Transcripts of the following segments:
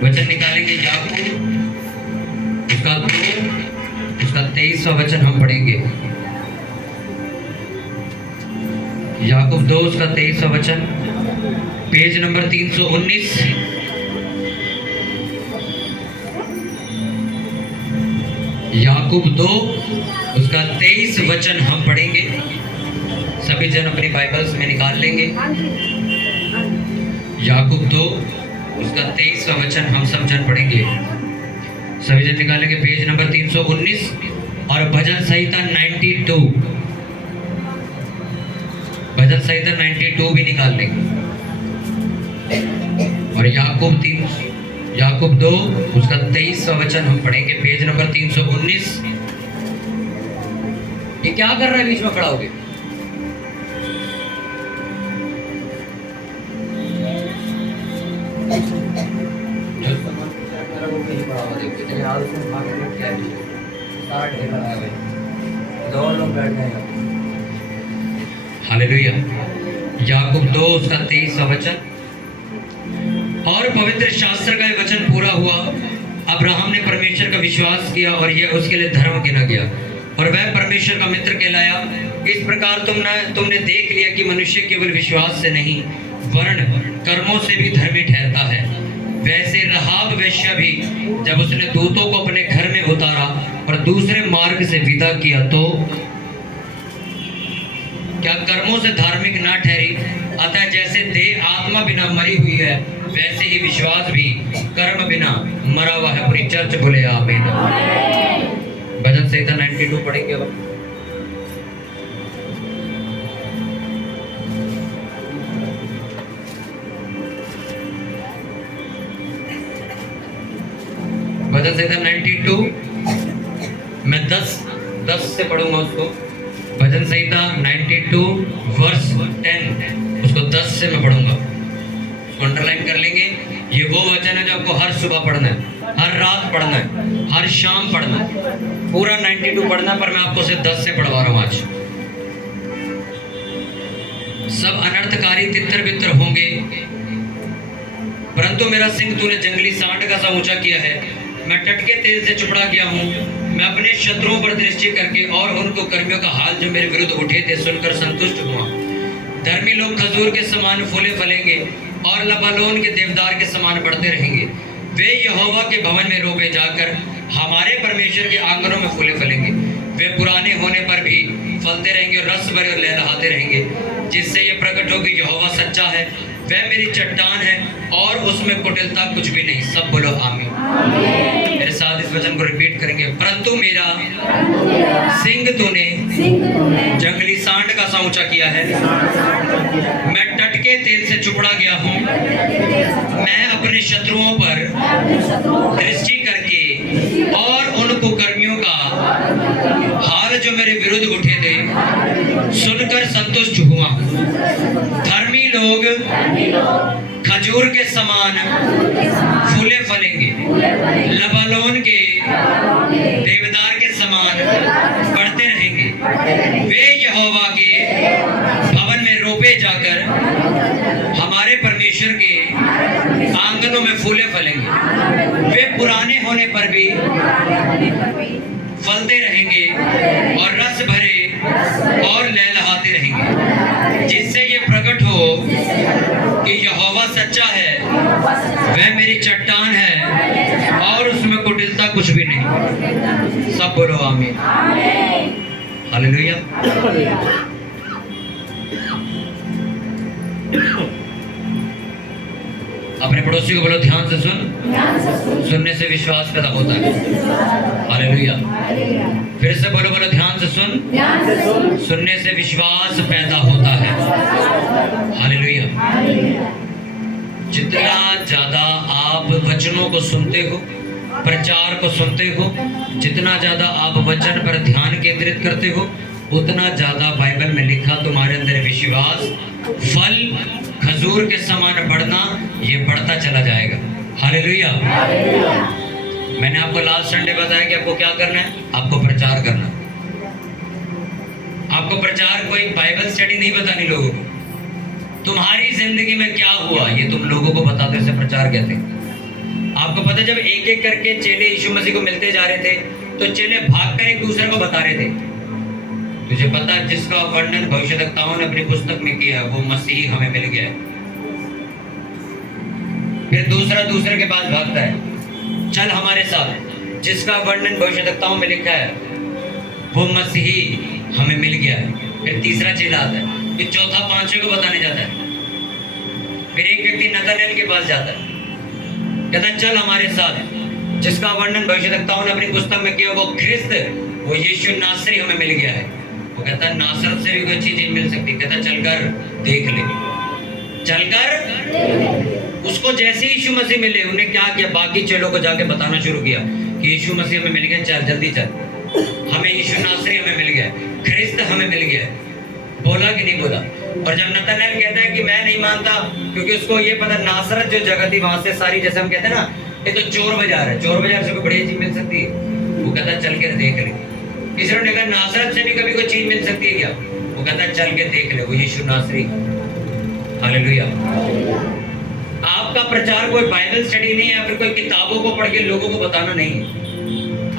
वचन निकालेंगे याकूब उसका 2 उसका 23वां वचन हम पढ़ेंगे। याकूब 2 उसका 23वां वचन, पेज नंबर 319। याकूब 2 उसका 23 वचन हम पढ़ेंगे। सभी जन अपनी बाइबल्स में निकाल लेंगे। याकूब 2 उसका 23वां वचन हम सब जन पढ़ेंगे। सभी जन निकालेंगे पेज नंबर 319 और भजन संहिता 92, भजन संहिता 92 भी निकाल लेंगे। और याकूब 2 उसका 23वां वचन हम पढ़ेंगे, पेज नंबर 319। ये क्या कर रहा है, बीच में खड़ा होगे? हालेलुया। याकूब 2 उसका 23वां वचन, और पवित्र शास्त्र का वचन पूरा हुआ, अब्राहम ने परमेश्वर का विश्वास किया और यह उसके लिए धर्म गिना गया और वह परमेश्वर का मित्र कहलाया। इस प्रकार तुमने देख लिया कि मनुष्य केवल विश्वास से नहीं वरन कर्मों से भी धर्मी ठहरता है। वैसे रहाब वेश्या भी जब उसने दूतों को अपने घर में उतारा और दूसरे मार्ग से विदा किया तो क्या कर्मों से धार्मिक ना ठहरी? अतः जैसे देह आत्मा बिना मरी हुई है, वैसे ही विश्वास भी कर्म बिना मरा हुआ है। पूरी चर्च बोले आमीन। भजन संहिता 92 पढ़ेंगे अब। भजन संहिता 92 मैं 10 से पढ़ूंगा उसको। भजन संहिता 92 वर्स 10 उसको 10 से मैं पढ़ूंगा, उसको अंडरलाइन कर लेंगे। ये वो वचन है जो आपको हर सुबह पढ़ना है, हर रात पढ़ना है, हर शाम पढ़ना है, पूरा 92 पढ़ना, पर मैं आपको सिर्फ 10 से पढ़वा रहा हूँ आज। सब अनर्थकारी तितर बितर होंगे, परंतु मेरा सिंह तूने जंगली सांड का सा ऊंचा किया है। मैं टटके तेल से चुपड़ा गया हूँ, मैं अपने शत्रुओं पर दृष्टि करके और उनको कर्मियों का हाल जो मेरे विरुद्ध उठे थे सुनकर संतुष्ट हुआ। धर्मी लोग खजूर के समान फूले फलेंगे और लबानोन के देवदार के समान बढ़ते रहेंगे। वे यहोवा के भवन में रोपे जाकर हमारे परमेश्वर के आंगनों में फूले फलेंगे। वे पुराने होने पर भी फलते रहेंगे और रस भरे और लहलहाते रहेंगे, जिससे ये प्रकट हो कि यहोवा सच्चा है, वह मेरी चट्टान है और उसमें कुटिलता कुछ भी नहीं। सब बोलो आमीन। मेरे साथ इस वचन को रिपीट करेंगे। परंतु मेरा सिंह तूने जंगली सांड का सा ऊंचा किया है। मैं टटके तेल से चुपड़ा गया हूँ, मैं अपने शत्रुओं पर दृष्टि करके और उन कुकर्मियों का हाल जो मेरे विरुद्ध उठे थे सुनकर संतुष्ट हुआ। धर्मी लोग खजूर के समान फूले फलेंगे, लबानोन के देवदार के समान बढ़ते रहेंगे। वे यहोवा के भवन में रोपे जाकर हमारे परमेश्वर के आंगनों में फूले फलेंगे। वे पुराने होने पर भी फलते रहेंगे और रस भरे और लहलहाते रहेंगे, जिससे ये प्रकट हो कि यहोवा सच्चा है, वह मेरी चट्टान है और उसमें कुटिलता कुछ भी नहीं। सब बोलो आमीन। हालेलुया। अपने पड़ोसी को बोलो ध्यान से सुन, सुनने से विश्वास पैदा होता है। हालेलुया। फिर से बोलो ध्यान से सुन, सुनने से विश्वास पैदा होता है। हालेलुया। जितना ज्यादा आप वचनों को सुनते हो, प्रचार को सुनते हो, जितना ज्यादा आप वचन पर ध्यान केंद्रित करते हो, उतना ज्यादा बाइबल में लिखा तुम्हारे अंदर विश्वास फल खजूर के समान बढ़ना, ये बढ़ता चला जाएगा। हालेलुया। मैंने आपको लास्ट संडे बताया कि आपको क्या करना है, आपको प्रचार करना। आपको प्रचार कोई बाइबल स्टडी नहीं बतानी लोगों को, तुम्हारी जिंदगी में क्या हुआ ये तुम लोगों को बताते से प्रचार कहते हैं। आपको पता, जब एक एक करके चेले यीशु मसीह को मिलते जा रहे थे तो चेले भागकर एक दूसरे को बता रहे थे, तुझे पता जिसका वर्णन भविष्यवक्ताओं ने अपनी पुस्तक में किया वो मसीह हमें मिल गया है। फिर दूसरा दूसरे के पास भागता है, चल हमारे साथ, जिसका वर्णन भविष्यवक्ताओं में लिखा है वो मसीह हमें मिल गया है। फिर तीसरा चेला आता है, फिर चौथा पांचवे को बताने जाता है। फिर एक व्यक्ति नतनएल के पास जाता है, कहता है चल हमारे साथ, जिसका वर्णन भविष्यवक्ताओं ने अपनी पुस्तक में किया वो ख्रिस्त, वो यीशु नासरी हमें मिल गया है। वो कहता है नासरत से भी कोई अच्छी चीज मिल सकती है। कहता है चलकर देख ले, चलकर। उसको जैसे यीशु मसीह मिले, उन्हें क्या किया, बाकी चेलों को जाके बताना शुरू किया कि यीशु मसीह हमें मिल गया, चल जल्दी चल, हमें यीशु नासरी हमें मिल गया, ख्रिस्त हमें मिल गया। बोला कि नहीं बोला? और जब नतनएल कहता है कि मैं नहीं मानता, क्योंकि उसको ये पता नासरत जो जगह थी वहां से सारी, जैसे हम कहते हैं ना, ये तो चोर बाजार है, चोर बाजार से कोई बढ़िया चीज मिल सकती है? वो कहता है चल के देख ले। तीसरे ने कहा नासरत से भी कभी कोई चीज मिल सकती है क्या? वो कहता है चल के देख ले, वो यीशु नासरी। हालेलुया। आपका प्रचार कोई बाइबल स्टडी नहीं है, या फिर कोई किताबों को पढ़ के लोगों को बताना नहीं है।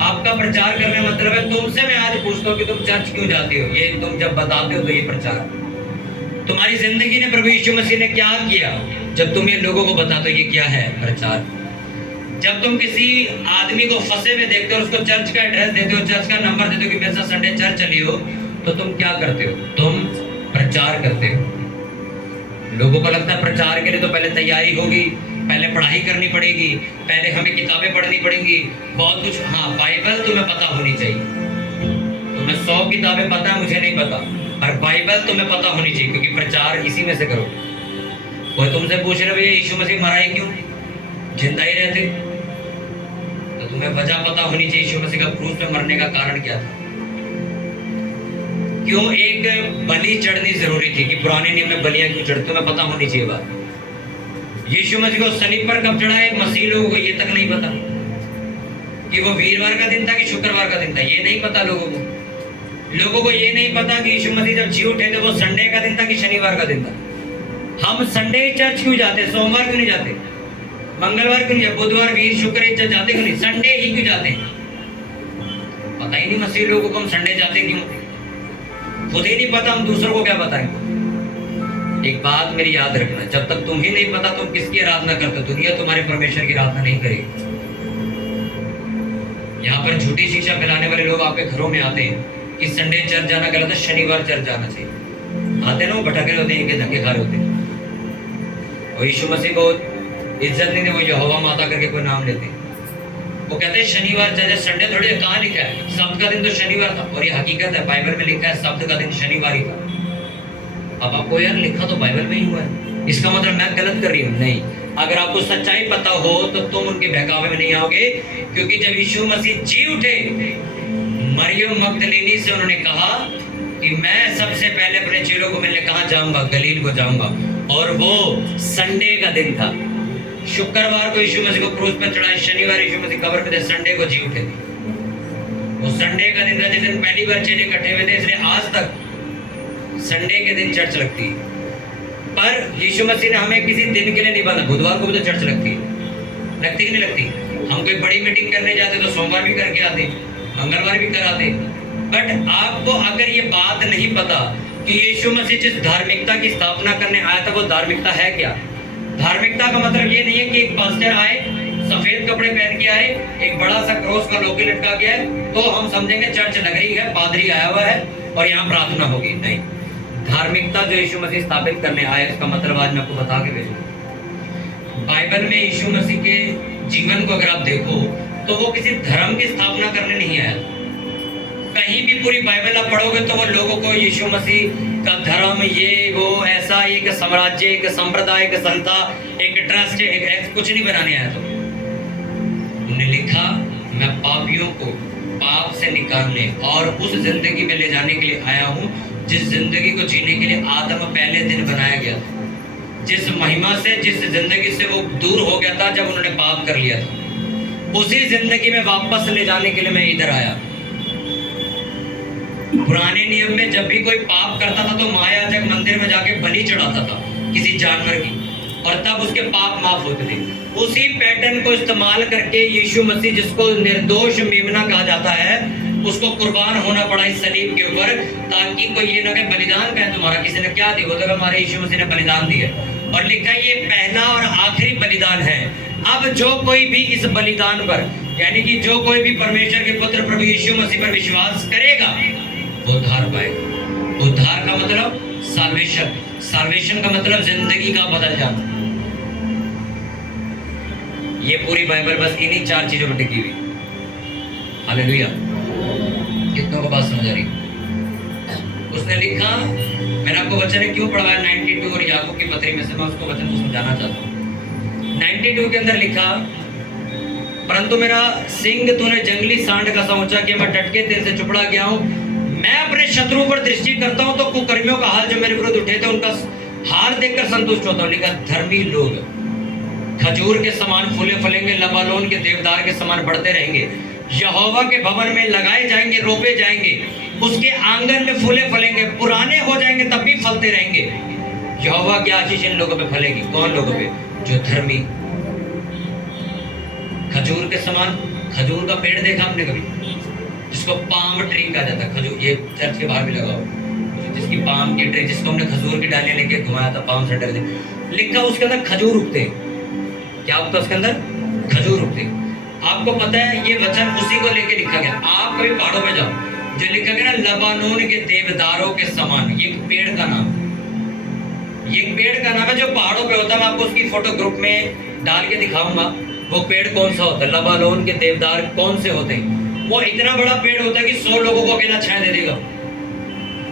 आपका प्रचार करने मतलब है, तुमसे मैं आज पूछता हूँ कि तुम चर्च क्यों जाते हो? ये तुम जब बताते हो तो ये प्रचार। तुम्हारी जिंदगी ने प्रभु यीशु मसीह ने क्या किया जब तुम ये लोगों को बताते हो? ये क्या है प्रचार? जब तुम किसी आदमी को फंसे में देखते हो, उसको चर्च का एड्रेस देते हो, चर्च का नंबर देते हो कि मेरे साथ संडे चर्च चली हो, तो तुम क्या करते हो? तुम प्रचार करते हो। लोगों को लगता है प्रचार के लिए तो पहले तैयारी होगी, पहले पढ़ाई करनी पड़ेगी, पहले हमें किताबें पढ़नी पड़ेंगी, बहुत कुछ। हाँ, बाइबल तुम्हें पता होनी चाहिए। तुम्हें 100 किताबें पता है, मुझे नहीं पता, पर बाइबल तुम्हें पता होनी चाहिए, क्योंकि प्रचार इसी में से करो। कोई तुमसे पूछ रहे भैया यीशु मसीह मरा ही क्यों, जिंदा ही रहते, तो तुम्हें वजह पता होनी चाहिए यीशु मसीह का क्रूस पे मरने का कारण क्या था, क्यों एक बलि चढ़नी जरूरी थी, कि पुराने नियम में बलियां क्यों चढ़ती, तुम्हें पता होनी चाहिए बात। यीशु मसीह को सलीब पर कब चढ़ाया, मसीह लोगों को ये तक नहीं पता कि वो वीरवार का दिन था कि शुक्रवार का दिन था, ये नहीं पता लोगों को। लोगों को ये नहीं पता कि यीशु मसीह जब जी उठे थे वो संडे का दिन था कि शनिवार का दिन था। हम संडे चर्च क्यों जाते, सोमवार क्यों नहीं जाते, मंगलवार क्यों नहीं जाते, बुधवार वीर शुक्र जाते क्यों नहीं, संडे ही क्यों जाते? पता ही नहीं मसीह लोगों को हम संडे जाते क्यों, खुद ही नहीं पता, हम दूसरों को क्या बताएंगे? एक बात मेरी याद रखना, जब तक तुम ही नहीं पता तुम किसकी आराधना करते, दुनिया तुम्हारे परमेश्वर की आराधना नहीं करेगी। यहाँ पर झूठी शिक्षा फैलाने वाले लोग आपके घरों में आते हैं कि संडे चर्च जाना गलत है, शनिवार चर्च जाना चाहिए। आते ना, वो भटके होते हैं, इनके धक्के खा रहे होते हैं। और यीशु मसीह को इज्जत नहीं दी, वो यहोवा माता करके कोई नाम लेते हैं। वो कहते हैं शनिवार चर्च, संडे थोड़ी, कहाँ लिखा है? सब्त का दिन तो शनिवार था, और ये हकीकत है, बाइबल में लिखा है सब्त का दिन शनिवार ही था। अब आपको यार लिखा तो बाइबल में ही हुआ है, इसका मतलब मैं गलत कर रही हूँ? नहीं। अगर आपको सच्चाई पता हो तो तुम उनके बहकावे में नहीं आओगे, क्योंकि जब यीशु मसीह जी उठे, मरियम मगदलीनी से उन्होंने कहा कि मैं सबसे पहले अपने चेलों को मिलने कहाँ जाऊंगा, गलील को जाऊंगा, और वो संडे का दिन था। शुक्रवार को यीशु मसीह को क्रूस पर चढ़ाया, शनिवार यीशु मसीह कब्र पे थे, संडे को जी उठे। वो संडे का दिन था जिस दिन पहली बार चेले इकट्ठे हुए थे, इसलिए आज तक संडे के दिन चर्च लगती है। पर यीशु मसीह ने हमें किसी दिन के लिए नहीं बांधा, बुधवार को भी तो चर्च लगती है, लगती कि नहीं लगती? हम कोई बड़ी मीटिंग करने जाते तो सोमवार भी करके आते, मंगलवार भी कराते। बट आपको अगर ये बात नहीं पता कि यीशु मसीह जिस धार्मिकता की स्थापना करने आया था वो धार्मिकता है क्या? धार्मिकता का मतलब ये नहीं है कि एक पास्टर आए, सफेद कपड़े पहन के आए, एक बड़ा सा क्रॉस का लोगो लटका गया है तो हम समझेंगे चर्च लग रही है, पादरी आया हुआ है और यहाँ प्रार्थना होगी। नहीं, धार्मिकता जो यीशु मसीह स्थापित करने आए उसका मतलब आज मैं आपको बता के भेजूंगा। बाइबल में यीशु मसीह के जीवन को अगर आप देखो तो वो किसी धर्म की स्थापना करने नहीं आया। कहीं भी पूरी बाइबल आप पढ़ोगे तो वो लोगों को यीशु मसीह का धर्म, ये वो ऐसा, एक साम्राज्य, एक संप्रदाय, एक संस्था, एक ट्रस्ट, एक कुछ नहीं बनाने आया। तो उन्होंने लिखा मैं पापियों को पाप से निकालने और उस जिंदगी में ले जाने के लिए आया हूँ जिस जिंदगी को जीने के लिए आदम पहले दिन बनाया गया था, जिस महिमा से, जिस जिंदगी से वो दूर हो गया था जब उन्होंने पाप कर लिया था, उसी जिंदगी में वापस ले जाने के लिए मैं इधर आया। पुराने नियम में जब भी कोई पाप करता था तो महायाजक मंदिर में जाके बलि चढ़ाता था किसी जानवर की, और तब उसके पाप माफ होते थे। उसी पैटर्न को इस्तेमाल करके यीशु मसीह, जिसको निर्दोष मेमना कहा जाता है, उसको कुर्बान होना पड़ा इस सलीब के ऊपर, ताकि कोई ये ना कहे बलिदान का है तुम्हारा, किसी ने क्या दिया, वो तो हमारे यीशु मसीह ने बलिदान दिया। और लिखा ये पहला और आखिरी बलिदान है। अब जो कोई भी इस बलिदान पर, यानी कि जो कोई भी परमेश्वर के पुत्र प्रभु यीशु मसीह पर विश्वास करेगा वो उद्धार पाएगा। उद्धार का मतलब साल्वेशन, साल्वेशन का मतलब जिंदगी का बदल जाना। ये पूरी बाइबल बस इन्हीं 4 चीजों पर टिकी हुई। हालेलुया। कितनों को बात समझ आ रही? उसने लिखा, मैंने आपको वचन क्यों पढ़वाया 92 और याकूब की पत्री में से, मैं उसको वचन को समझाना चाहता हूँ। 92 के अंदर लिखा, परंतु मेरा सिंह तूने जंगली सांड का सा ऊंचा किया, मैं टटके तेरे से चुपड़ा गया हूँ। मैं अपने शत्रुओं पर दृष्टि करता हूँ तो कुकर्मियों का हाल जो मेरे विरुद्ध उठे थे उनका हाल देखकर संतुष्ट होता हूँ। लिखा, धर्मी लोग खजूर के समान फूले फलेंगे, लबानोन के देवदार के समान बढ़ते रहेंगे, यहोवा के भवन में लगाए जाएंगे, रोपे जाएंगे, उसके आंगन में फूले फलेंगे, पुराने हो जाएंगे तब भी फलते रहेंगे। यहोवा की आशीष इन लोगों पे फलेगी। कौन लोगों पे? जो धर्मी। खजूर के समान, खजूर का पेड़ देखा आपने कभी? जिसको पाम ट्री कहा जाता है। खजूर, ये चर्च के बाहर भी लगा हो, जिसकी पाम की ट्री, जिसको हमने खजूर की डालियां लेके घुमाया था, पाम सेंटर से लिखा, उसके अंदर खजूर उगते। क्या उगता है उसके अंदर? खजूर उगते। आपको पता है ये वचन उसी को लेके लिखा गया। आप कभी पहाड़ों पे जाओ, जो लिखा गया ना, लबानोन के देवदारों के समान, ये पेड़ का नाम, ये पेड़ का नाम है जो पहाड़ों पे होता है। मैं आपको उसकी फोटो ग्रुप में डाल के दिखाऊंगा। वो पेड़ कौन सा होता है? लबानोन के देवदार कौन से होते हैं? वो इतना बड़ा पेड़ होता है कि 100 लोगों को अकेला छाया दे देगा।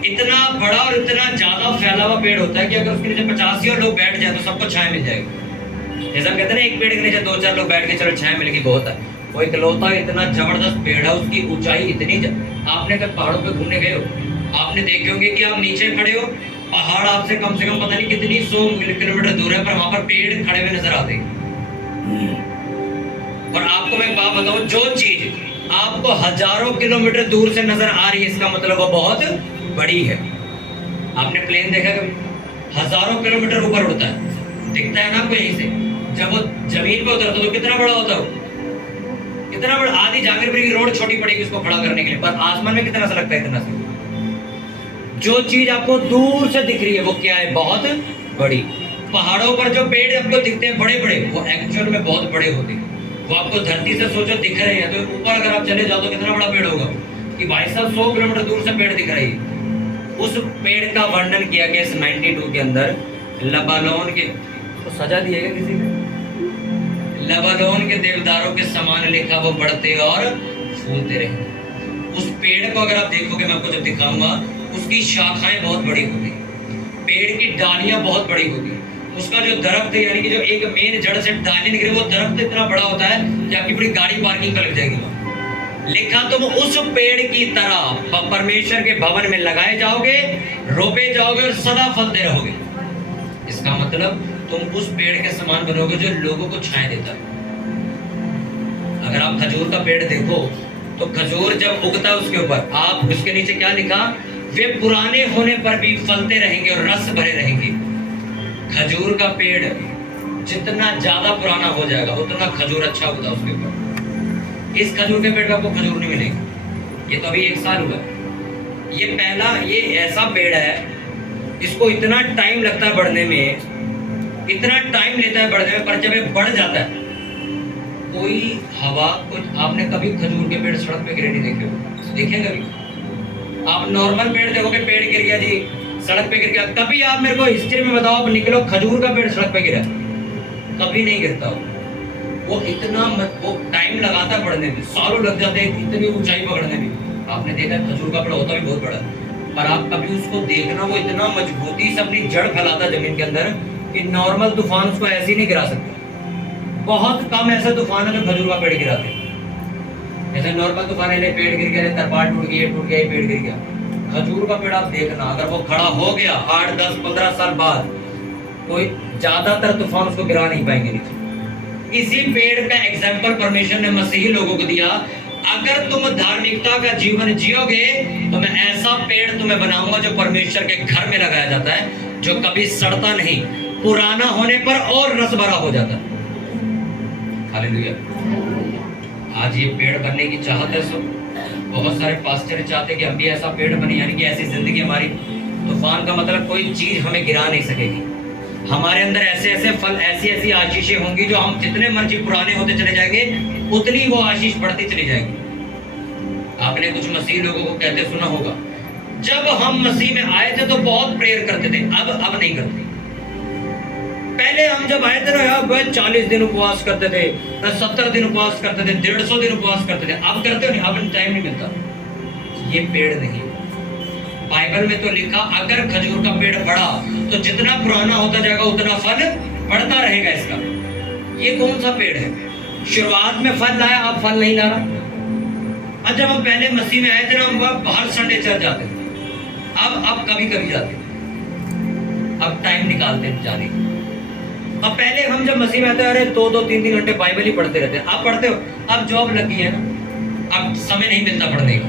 इतना बड़ा और इतना ज्यादा फैला हुआ पेड़ होता है कि अगर उसके नीचे 85 लोग बैठ जाए तो सबको छाया मिल जाएगी। जैसा कहते हैं ना, एक पेड़ के नीचे 2-4 लोग बैठ के चलो छाया मिल गई, बहुत है। वो इकलौता इतना जबरदस्त पेड़ है, उसकी ऊंचाई इतनी आपने कभी पहाड़ों पे घूमने गए हो, आपने देखे होंगे कि आप नीचे खड़े हो, पहाड़ आपसे कम से कम पता नहीं कितनी 100 किलोमीटर दूर है, पर वहां पर पेड़ खड़े हुए नजर आते हैं। और आपको मैं बात बताऊं, जो चीज आपको हजारों किलोमीटर दूर से नजर आ रही है, इसका मतलब वो बहुत बड़ी है। आपने प्लेन देखा कभी? हजारों किलोमीटर ऊपर उड़ता है, दिखता है ना आपको यहीं से। जब वो जमीन पे उतरता तो कितना बड़ा होता है, कितना बड़ा। आधी जागीरपुर की रोड छोटी पड़ेगी उसको खड़ा करने के लिए, पर आसमान में कितना सा लगता है? इतना सा। जो चीज आपको दूर से दिख रही है वो क्या है? बहुत बड़ी। पहाड़ों पर जो पेड़ आपको दिखते हैं बड़े बड़े, वो एक्चुअल में बहुत बड़े होते हैं। वो आपको धरती से सोचो दिख रहे हैं, तो ऊपर अगर आप चले जाओ तो कितना बड़ा पेड़ होगा कि भाई साहब 100 किलोमीटर दूर से पेड़ दिख रही है। उस पेड़ का वर्णन किया गया इस 92 के अंदर। लबानोन के तो सजा दिया गया किसी ने, लबानोन के देवदारों के समान लिखा, वो बढ़ते और फूलते रहे। उस पेड़ को अगर आप देखोगे, मैं आपको जब दिखाऊंगा, उसकी शाखाएं बहुत बड़ी होती, पेड़ की डालियां बहुत बड़ी होती, उसका जो दरख्त है, यानी कि जो एक मेन जड़ से डाली निकले, वो दरख्त इतना बड़ा होता है कि आपकी पूरी गाड़ी पार्किंग पर लग जाएगी। लिखा, तुम उस पेड़ की तरह परमेश्वर के भवन में लगाए जाओगे, रोपे जाओगे और सदा फलते रहोगे। इसका मतलब तुम उस पेड़ के समान बनोगे जो लोगों को छाया देता है। अगर आप खजूर का पेड़ देखो तो खजूर जब उगता है उसके ऊपर, आप उसके नीचे क्या लिखा? वे पुराने होने पर भी फलते रहेंगे और रस भरे रहेंगे। खजूर का पेड़ जितना ज्यादा पुराना हो जाएगा उतना खजूर अच्छा होता है उसके ऊपर। इस खजूर के पेड़ पे आपको खजूर नहीं मिलेगी। ये तो अभी 1 साल हुआ। ये पहला, ये ऐसा पेड़ है, इसको इतना टाइम लगता है बढ़ने में, इतना टाइम लेता है बढ़ने में, पर जब ये बढ़ जाता है, कोई हवा, कुछ आपने कभी खजूर के पेड़ सड़क पे गिरे नहीं देखे हो? देखे कभी? आप नॉर्मल पेड़ देखोगे, पेड़ गिर गया जी, सड़क पे गिर गया। कभी आप मेरे को हिस्ट्री में बताओ, आप निकलो, खजूर का पेड़ सड़क पे गिरा? कभी नहीं गिरता वो इतना वो टाइम लगाता है बढ़ने में, सालों लग जाते हैं इतनी ऊंचाई पकड़ने में। आपने देखा खजूर का पेड़ होता भी बहुत बड़ा, पर आप कभी उसको देखना, वो इतना मजबूती से अपनी जड़ फैलाता जमीन के अंदर कि नॉर्मल तूफान उसको ऐसे ही नहीं गिरा सकते। बहुत कम ऐसे तूफान है जो खजूर का पेड़ गिराते। जैसे नॉर्मल तूफान है, पेड़ गिर गया, तरपाल टूट गई, टूट गया, पेड़ गिर गया। खजूर का पेड़ आप देखना, अगर वो खड़ा हो गया 8, 10, 15 साल बाद, कोई ज्यादातर तूफान उसको गिरा नहीं पाएंगे नीचे। इसी पेड़ का एग्जाम्पल परमेश्वर ने मसीही लोगों को दिया। अगर तुम धार्मिकता का जीवन जियोगे तो मैं ऐसा पेड़ तुम्हें बनाऊंगा जो परमेश्वर के घर में लगाया जाता है, जो कभी सड़ता नहीं, पुराना होने पर और रस भरा हो जाता है। हालेलुया। आज ये पेड़ बनने की चाहत है सब। बहुत सारे पास्टर चाहते हैं कि हम भी ऐसा पेड़ बने, यानी कि ऐसी जिंदगी हमारी। तूफान का मतलब कोई चीज हमें गिरा नहीं सकेगी। हमारे अंदर ऐसे ऐसे फल, ऐसी ऐसी आशीषें होंगी जो हम जितने मर्जी पुराने होते चले जाएंगे उतनी वो आशीष बढ़ती चली जाएगी। आपने कुछ मसीह लोगों को कहते सुना होगा, जब हम मसीह में आए थे तो बहुत प्रेयर करते थे, अब नहीं करते। पहले हम जब आए थे ना, अब 40 दिन उपवास करते थे, 70 दिन उपवास करते थे, 150 दिन उपवास करते थे। अब करते हो नहीं, अब टाइम नहीं मिलता। ये पेड़ नहीं। बाइबल में तो लिखा, अगर खजूर का पेड़ बढ़ा तो जितना पुराना होता जाएगा उतना फल बढ़ता रहेगा इसका। ये कौन सा पेड़ है? शुरुआत में फल लाया, अब फल नहीं ला रहा। और जब हम पहले मसीह में आए थे ना, हम हर संडे चर्च जाते थे। अब कभी कभी जाते, अब टाइम निकालते जाने। अब पहले हम जब मसीह में आते, अरे 2-3 घंटे बाइबल ही पढ़ते रहते। अब पढ़ते हो, अब जॉब लगी है ना, अब समय नहीं मिलता पढ़ने का।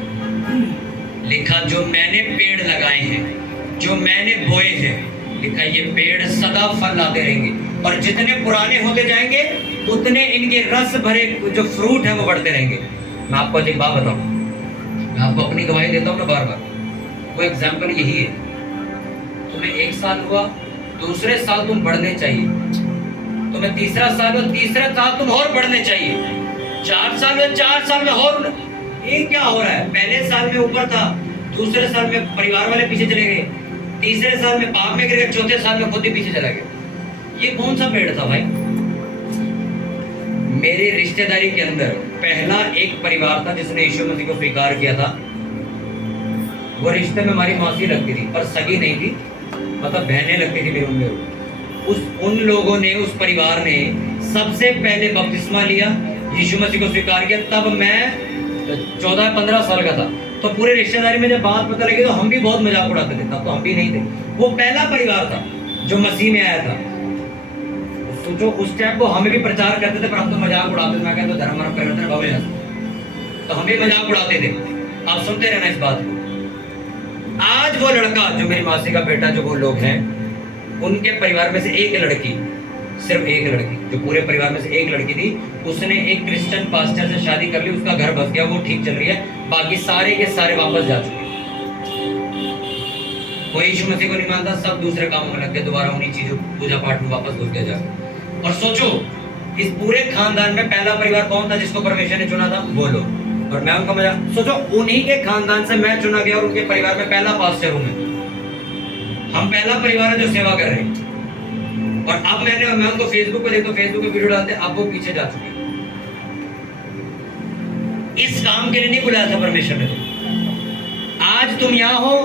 लिखा, जो मैंने पेड़ लगाए हैं, जो मैंने बोए हैं, लिखा ये पेड़ सदा फल लाते रहेंगे, और जितने पुराने होते जाएंगे उतने इनके रस भरे जो फ्रूट है वो बढ़ते रहेंगे। मैं आपको एक बात बताऊं, मैं आपको अपनी गवाही देता हूँ ना बार बार। वो एग्जाम्पल यही है, तुम्हें 1 साल हुआ, दूसरे साल तुम बढ़ने चाहिए, तुम्हें तीसरा साल हुआ, तीसरे साल तुम और बढ़ने चाहिए, 4 साल में 4 साल में और। ये क्या हो रहा है? पहले साल में ऊपर था, दूसरे साल में परिवार वाले पीछे चले गए, तीसरे साल में बाप में गिर गए, चौथे साल में खुद ही पीछे चला गया। ये कौन सा पेड़ था भाई? मेरे रिश्तेदारी के अंदर पहला एक परिवार था जिसने यीशु मसीह को स्वीकार किया था। वो रिश्ते में हमारी मौसी लगती थी, पर सगी नहीं थी, मतलब बहनें लगती थी मेरे उनमें। उन लोगों ने, उस परिवार ने सबसे पहले बपतिस्मा लिया, यीशु मसीह को स्वीकार किया। तब मैं 14-15 साल का था। तो पूरे रिश्तेदारी में जब बात पता लगी तो हम भी बहुत मजाक उड़ाते थे। तब तो हम भी नहीं थे। वो पहला परिवार था जो मसीह में आया था। तो जो उस टाइम को हमें भी प्रचार करते थे, पर हम तो मजाक उड़ाते थे। मैं कहता धर्म हमारा परिवर्तन भव्य, तो हम भी मजाक उड़ाते थे। आप सुनते रहना इस बात को। आज वो लड़का, जो मेरी मासी का बेटा, जो वो लोग हैं, उनके परिवार में से एक लड़की, सिर्फ एक लड़की, जो पूरे परिवार में से एक लड़की थी, उसने एक क्रिश्चियन पास्टर से शादी कर ली। उसका घर बस गया, वो ठीक चल रही है। बाकी सारे के सारे वापस जा चुके। कोई यीशु मसीह को नहीं मानता, सब दूसरे कामों में लग गए, दोबारा उन्हीं चीजों, पूजा पाठ में वापस घुस गया जाकर। और सोचो, इस पूरे खानदान में पहला परिवार कौन था जिसको परमेश्वर ने चुना था? वो लोग। और मैं उनका मजा सोचो, उन्हीं के खानदान से मैं चुना गया, और उनके परिवार में पहला पास्टर हूं मैं। हम पहला परिवार है जो सेवा कर रहे हैं। और अब मैं उनको फेसबुक पे देखता हूं, फेसबुक पे वीडियो डालते, अब वो पीछे जा चुके। इस काम के लिए नहीं बुलाया था परमेश्वर ने। आज तुम यहाँ हो,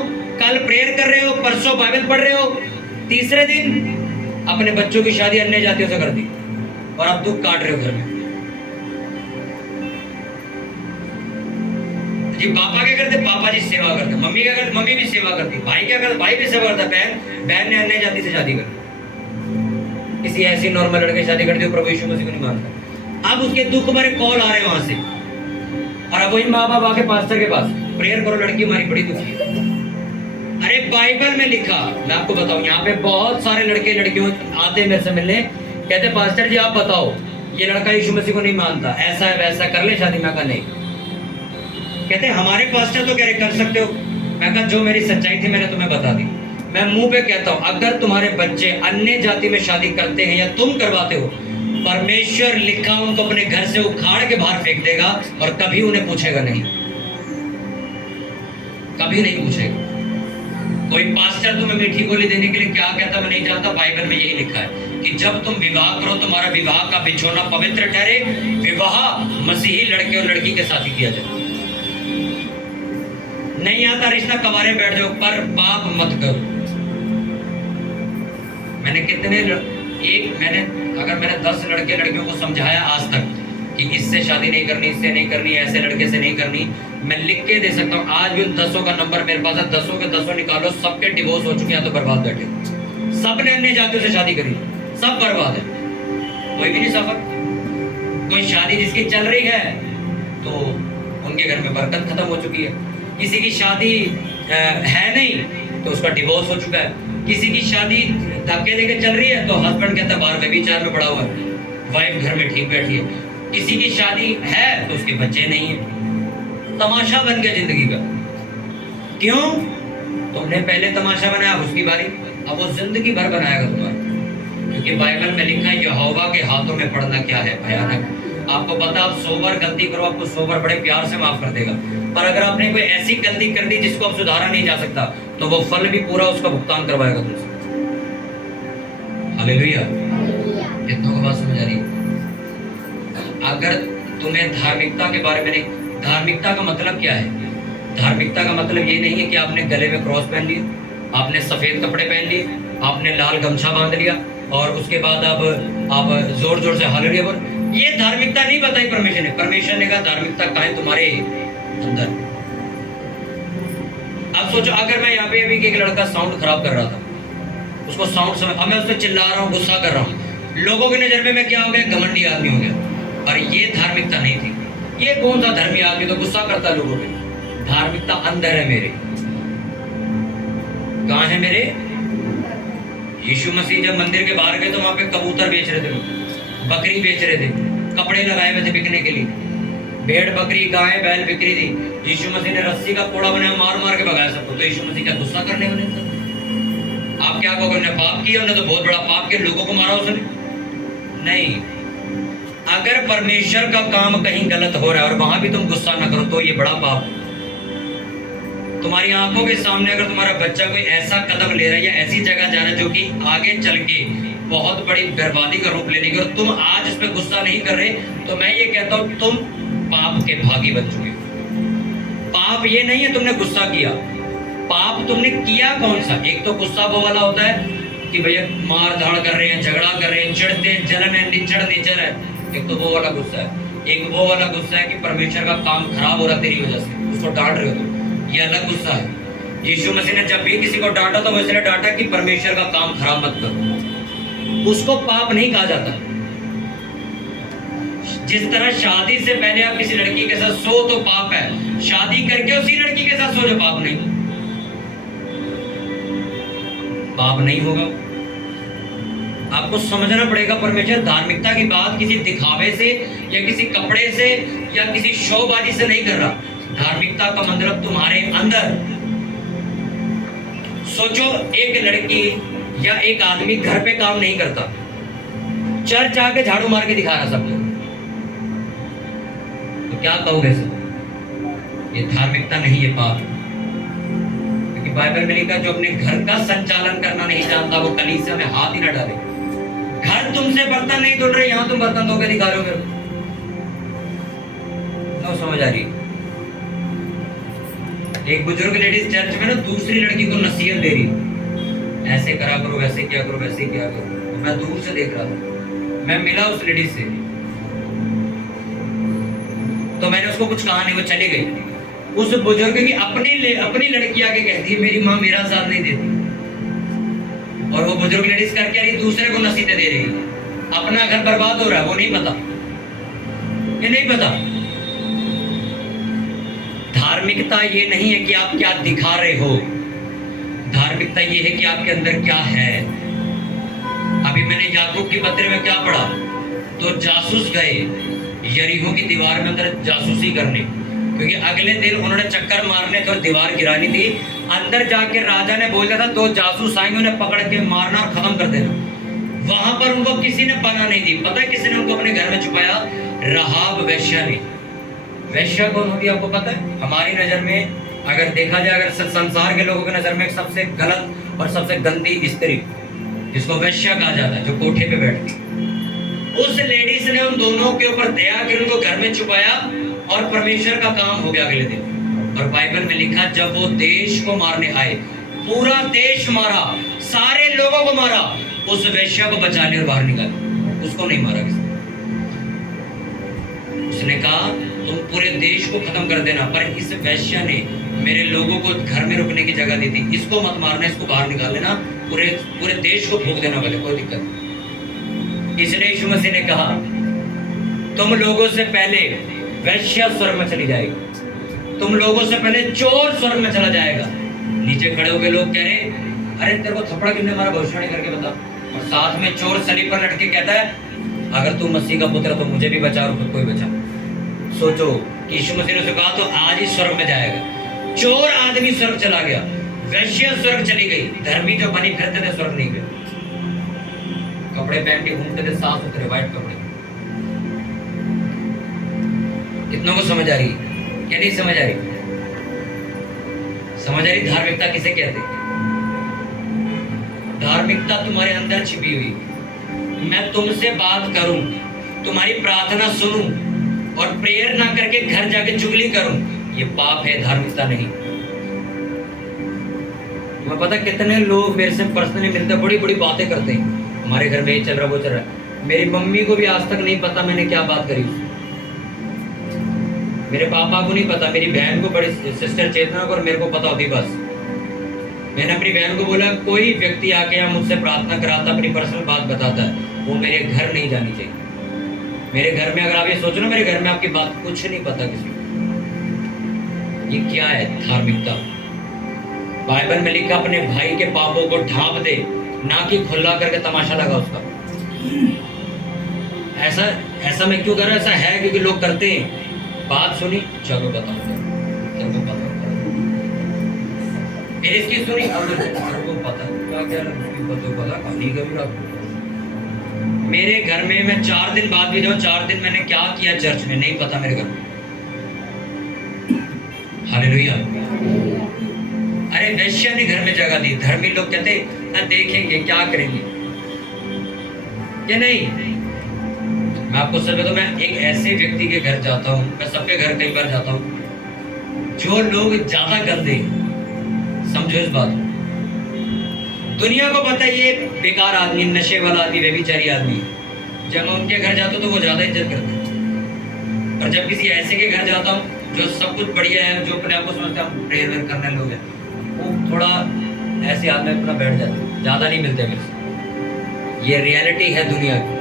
कल प्रेयर कर रहे हो, परसों बाइबल पढ़ रहे हो, तीसरे दिन अपने बच्चों की शादी अन्य जातियों से कर दी, और अब दुख काट रहे हो घर में। जी पापा क्या करते? पापा जी सेवा करते। मम्मी क्या करते? मम्मी भी सेवा करती। भाई क्या करते? भाई भी सेवा करता। बहन ने अन्य जाति से शादी कर दी, किसी ऐसी नॉर्मल लड़के से शादी कर दी, प्रभु यीशु मसीह को नहीं मानता। अब उसके दुख भरे कॉल आ रहे हैं वहां से, और अब वही माँ बाप आके पास्टर के पास, प्रेयर करो, लड़की हमारी बड़ी दुखी है। अरे बाइबल में लिखा, मैं आपको बताऊं, यहाँ पे बहुत सारे लड़के लड़कियों आते हैं मेरे से मिलने, कहते पास्टर जी आप बताओ, ये लड़का यीशु मसीह को नहीं मानता, ऐसा है वैसा, कर ले शादी। मैं कहा नहीं। कहते हमारे पास्टर तो कह रहे कर सकते हो। मैं कहा जो मेरी सच्चाई थी मैंने तुम्हें बता दी। मैं मुंह पे कहता हूं, अगर तुम्हारे बच्चे अन्य जाति में शादी करते हैं या तुम करवाते हो, परमेश्वर लिखा उनको अपने घर से उखाड़ के बाहर फेंक देगा, और कभी उन्हें पूछेगा नहीं, कभी नहीं पूछेगा। कोई पास्टर तुम्हें मीठी गोली देने के लिए क्या कहता मैं नहीं जानता। बाइबल में यही लिखा है कि जब तुम विवाह करो, तुम्हारा विवाह का बिछोना पवित्र ठहरे। विवाह मसीही लड़के और लड़की के साथ ही किया जाए। नहीं आता रिश्ता, कवारे बैठ जाओ, पर पाप मत करो। मैंने अगर मैंने 10 लड़के लड़कियों को समझाया आज तक कि इससे शादी नहीं करनी, इससे नहीं करनी, ऐसे लड़के से नहीं करनी, मैं लिख के दे सकता हूँ। आज भी 10 का नंबर मेरे पास है, 10 के 10 निकालो, सबके डिवोर्स हो चुके हैं, तो बर्बाद बैठे। सबने अन्य जातियों से शादी करी, सब बर्बाद है, कोई भी नहीं सफर। कोई शादी जिसकी चल रही है तो उनके घर में बरकत खत्म हो चुकी है। किसी की शादी है नहीं तो उसका डिवोर्स हो चुका है। किसी की शादी धक्के देके चल रही है तो हस्बैंड कहता है बाहर व्यभिचार में पड़ा हुआ है, वाइफ घर में ठीक बैठी है। किसी की शादी है तो उसके बच्चे नहीं है, तमाशा बन गया जिंदगी का। क्यों? तुमने पहले तमाशा बनाया, अब उसकी बारी, अब वो जिंदगी भर बनाएगा तुम्हारा। क्योंकि बाइबल में लिखा है यहोवा के हाथों में पड़ना क्या है, भयानक। आपको पता, आप 100 बार गलती करो, आपको 100 बार बड़े प्यार से माफ कर देगा। पर अगर आपने कोई ऐसी गलती कर दी जिसको अब सुधारा नहीं जा सकता, तो वो फल भी पूरा उसका भुगतान करवाएगा तुमसे। हालेलुया। कितनों को बात समझ आ रही है? अगर तुम्हें धार्मिकता के बारे में नहीं, धार्मिकता का मतलब क्या है? धार्मिकता का मतलब ये नहीं है कि आपने गले में क्रॉस पहन लिया, आपने सफेद कपड़े पहन लिए, आपने लाल गमछा बांध लिया और उसके बाद अब आप जोर जोर से हालेलुया बोल। ये धार्मिकता नहीं बताई परमेश्वर ने। परमेश्वर ने कहा धार्मिकता कहाँ है? तुम्हारे अंदर। अब सोचो, अगर मैं यहाँ पे अभी एक लड़का साउंड खराब कर रहा था, उसको साउंड समझ, अब मैं उस पर चिल्ला रहा हूँ, गुस्सा कर रहा हूँ, लोगों की नजर में मैं क्या हो गया? घमंडी आदमी हो गया। और ये धार्मिकता नहीं थी। ये कौन सा धर्मी आदमी तो गुस्सा करता है लोगों पे? धार्मिकता अंदर है मेरे। कहाँ है मेरे? यीशु मसीह जब मंदिर के बाहर गए तो वहां पे कबूतर बेच रहे थे लोग, बकरी बेच रहे थे, कपड़े लगाए हुए थे बिकने के लिए, भेड़ बकरी गाय बैल बिक्री थी। यीशु मसीह ने रस्सी का कोड़ा बनाया, मार मार के भगाया सबको। तो यीशु मसीह क्या गुस्सा करने वाले थे? आप क्या कहोगे? उन्होंने पाप किया, उन्होंने तो बहुत बड़ा पाप किया, लोगों को मारा उसने? नहीं। अगर परमेश्वर का काम कहीं गलत हो रहा है और वहां भी तुम गुस्सा ना करो तो ये बड़ा पाप। तुम्हारी आंखों के सामने अगर तुम्हारा बच्चा कोई ऐसा कदम ले रहा है या ऐसी जगह जा रहा है जो कि आगे चल के बहुत बड़ी बर्बादी का रूप लेने की, और तुम आज इस पे गुस्सा नहीं कर रहे, तो मैं ये कहता हूं तुम पाप के भागी बन चुके हो। पाप ये नहीं है तुमने गुस्सा किया, पाप तुमने किया कौन सा? एक तो गुस्सा वो वाला होता है कि भैया मार धाड़ कर रहे हैं, झगड़ा कर रहे हैं, चिढ़ते हैं, जलन है, निचड़ नेचर है, एक तो वो वाला गुस्सा है। एक वो वाला गुस्सा है कि परमेश्वर का काम खराब हो रहा तेरी वजह से, उसको डांट रहे हो तुम, ये अलग गुस्सा है। यीशु मसीह ने जब भी किसी को डांटा तो वो इसलिए डांटा कि परमेश्वर का काम खराब मत करो। उसको पाप नहीं कहा जाता। जिस तरह शादी से पहले आप किसी लड़की के साथ सो तो पाप है, शादी करके उसी लड़की के साथ सो जो पाप नहीं, पाप नहीं होगा। आपको समझना पड़ेगा परमेश्वर धार्मिकता की बात किसी दिखावे से या किसी कपड़े से या किसी शोबाजी से नहीं कर रहा। धार्मिकता का मतलब तुम्हारे अंदर। सोचो, एक लड़की या एक आदमी घर पे काम नहीं करता, चर्च आके झाड़ू मार के दिखा रहा सबको, तो क्या कहोगे सब? ये धार्मिकता नहीं है, पाप। क्योंकि बाइबल में लिखा जो अपने घर का संचालन करना नहीं जानता वो कलीसिया में हाथ ही ना डाले। घर तुमसे बर्तन नहीं धुल रहे, यहां तुम बर्तन धो के दिखा रहे हो मेरे को। तो समझ आ रही? एक बुजुर्ग लेडीज चर्च में ना दूसरी लड़की को नसीहत दे रही, ऐसे करा करो, वैसे किया करो, वैसे किया करो। तो मैं दूर से देख रहा था, मैं मिला उस लेडीज से, तो मैंने उसको कुछ कहा नहीं, वो चली गई। उस बुजुर्ग की अपनी लड़की आके कहती है मेरी माँ मेरा साथ नहीं देती, और वो बुजुर्ग लेडीज करके रही दूसरे को नसीहतें दे रही, अपना घर बर्बाद हो रहा है, वो नहीं पता, ये नहीं पता। धार्मिकता ये नहीं है कि आप क्या दिखा रहे हो, धार्मिकता ये है कि आपके अंदर क्या है। अभी मैंने याकूब की पत्री में क्या पढ़ा, तो जासूस गए यरीहो की दीवार में अंदर जासूसी करने, क्योंकि अगले दिन उन्होंने चक्कर मारने तो दीवार गिरानी थी। अंदर जाके राजा ने बोला था 2 जासूस आएंगे, उन्हें पकड़ के मारना और खत्म कर देना। वहां पर उनको किसी ने पनाह नहीं दी। पता है किसने उनको अपने घर में छुपाया? राहाब वेश्या ने। वेश्या कौन होती है आपको पता है? हमारी नजर में अगर देखा जाए, अगर संसार के लोगों की नजर में सबसे गलत और सबसे गंदी स्त्री जिसको वेश्या कहा जाता है, जो कोठे पे बैठती। उस लेडीज ने उन दोनों के ऊपर दया कर उनको घर में छुपाया और परमेश्वर का काम हो गया अगले दिन। और बाइबल में लिखा जब वो देश को मारने आए, पूरा देश मारा, सारे लोगों को मारा, उस वेश्या को बचा लिया और बाहर निकाला, उसको नहीं मारा किसी। उसने कहा तुम पूरे देश को खत्म कर देना, पर इस वेश्या ने मेरे लोगों को घर में रुकने की जगह दी थी, इसको मत मारना, इसको बाहर निकाल लेना, पूरे देश को फूंक देना, बोले कोई दिक्कत नहीं। इसलिए यीशु मसीह ने कहा तुम लोगों से पहले वेश्या स्वर्ग में चली जाएगी, तुम लोगों से पहले चोर स्वर्ग में चला जाएगा। नीचे खड़े होकर लोग कह रहे अरे तेरे को थप्पड़ किसने मारा, भविष्यवाणी करके बता। और साथ में चोर सलीब पर लटके कहता है अगर तू मसीह का पुत्र है तो मुझे भी बचा और खुद को भी बचा। सोचो कि यीशु मसीह ने उसे कहा तो आज ही स्वर्ग में जाएगा। चोर आदमी स्वर्ग चला गया, वैश्य स्वर्ग चली गई, धर्मी जो बनी फिरते थे स्वर्ग नहीं गए। कपड़े पहन के घूमते थे साफ सुथरे व्हाइट कपड़े। कितनों को समझ आ रही है क्या? नहीं समझ आ रही? समझ आ रही धार्मिकता किसे कहते हैं? धार्मिकता तुम्हारे अंदर छिपी हुई। मैं तुमसे बात करूं, तुम्हारी प्रार्थना सुनूं और प्रेयर ना करके घर जाके चुगली करूं, ये पाप है, धार्मिकता नहीं। तुम्हें पता कितने लोग मेरे से पर्सनली मिलते बड़ी बड़ी बातें करते हैं, हमारे घर में ये चल रहा वो चल रहा है। मेरी मम्मी को भी आज तक नहीं पता मैंने क्या बात करी, मेरे पापा को नहीं पता, मेरी बहन को, बड़ी सिस्टर चेतना को और मेरे को पता होती बस। मैंने अपनी बहन को बोला कोई व्यक्ति आके यहाँ मुझसे प्रार्थना कराता, अपनी पर्सनल बात बताता है, वो मेरे घर नहीं जानी चाहिए। मेरे घर में अगर आप ये सोच रहे हो मेरे घर में आपकी बात कुछ नहीं पता किसी को। ये क्या है? धार्मिकता। बाइबल में लिखा अपने भाई के पापों को ढांप दे, ना कि खुला करके तमाशा लगा उसका। ऐसा मैं क्यों कर रहा हूं? ऐसा है क्योंकि लोग करते हैं। बात सुनी, चलो बताऊंगा, सबको पता, फिर इसकी सुनी, अब सबको पता क्या पता कहानी का भी आपको। मेरे घर में मैं 4 दिन बाद भी जाऊं, 4 दिन मैंने क्या किया चर्च में नहीं पता मेरे घर में। हालेलुया। अरे वैश्य ने घर में जगह दी, धर्मी लोग कहते ना देखेंगे क्या करेंगे ये नहीं। मैं आपको सच बताऊं, मैं एक ऐसे व्यक्ति के घर जाता हूँ, मैं सबके घर कई बार जाता हूँ, जो लोग ज्यादा गंदे, समझो इस बात। दुनिया को पता है ये बेकार आदमी, नशे वाला आदमी, व्यभिचारी आदमी। जब मैं उनके घर जाता हूँ तो वो ज्यादा इज्जत करते हैं, और जब किसी ऐसे के घर जाता हूँ जो सब कुछ बढ़िया है, जो अपने आप को समझते हैं प्रेयर करने लोग हैं, वो थोड़ा ऐसे आदमी अपना बैठ जाते हैं, ज्यादा नहीं मिलते मेरे से। ये रियलिटी है दुनिया की।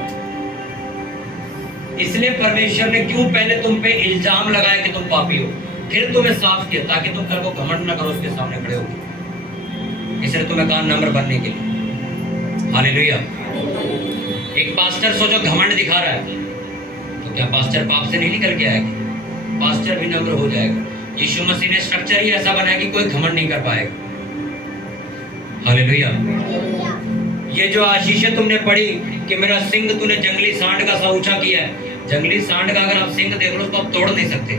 इसलिए परमेश्वर ने क्यों पहले तुम पे इल्जाम लगाया कि तुम पापी हो, फिर तुम्हें साफ किया ताकि तुम कल को घमंड न करो उसके सामने खड़े हो। इसलिए तुम्हें कहा नम्र बनने के लिए। हालेलुया। एक पास्टर सोचो घमंड दिखा रहा है, तो क्या पास्टर पाप से नहीं निकल के आएगा? पास्टर भी नम्र हो जाएगा। यीशु मसीह ने स्ट्रक्चर ही ऐसा बनाया कि कोई घमंड नहीं कर पाएगा। हालेलुया। ये जो आशीषें तुमने पढ़ी कि मेरा सिंग तूने जंगली सांड का सा ऊंचा किया है, जंगली सांड का अगर आप सिंग देख लो तो आप तोड़ नहीं सकते।